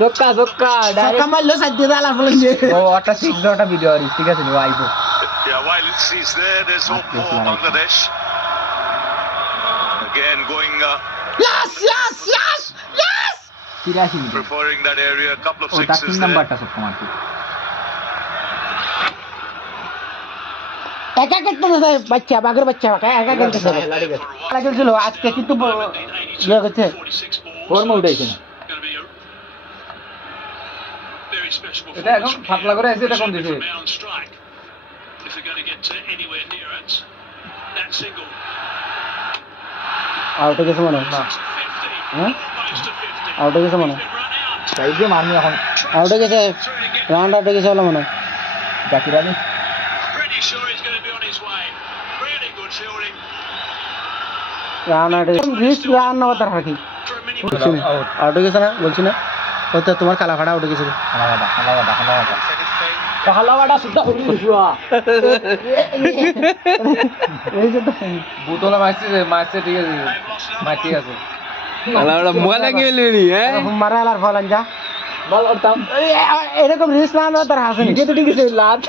চক্কা চক্কা সক্কা মারলো সাইড দিয়ে দালা বলেন যে ও ওটা 6 ওটা ভিডিও আর ঠিক আছে নি আইবো Yeah, while he's there, there's hope for Bangladesh. Again, going yes yes yes yes 83 minute preferring that area. A couple of ওটা 3 sixes there. নাম্বারটা চক্কা মারছে একা খেলতেছে বাচ্চা বাঘের বাচ্চা একা খেলতেছে খেলা খেলছিল আজকে কিন্তু ইয়ে করছে ফর্মে উঠাইছে না এটা এখন ফাটলা করে আছে এটা কোন দিছে আউট গেছে মনে হয় হ্যাঁ আউট গেছে মনে হয় তাই যে মারনি এখন আউট গেছে রাউন্ড আউট গেছে বলে মনে হয় Zakir Ali round out risk round না তার হাকি আউট গেছে না বলছি না ও তো তোমার কালা ফাড়া আউট গেছে হালাওয়াটা সুদ্ধা হই দিছুয়া এই যে তো বোতলা মারছে ঠিক আছে ঠিক আছে হালাওয়াটা মোবাইল লাগিয়ে নিলি হ্যাঁ মারা আলার ফলান যা বল করতাম এরকম রিস্ক না তার হাসে ভিডিও তো ঠিক আছে লাত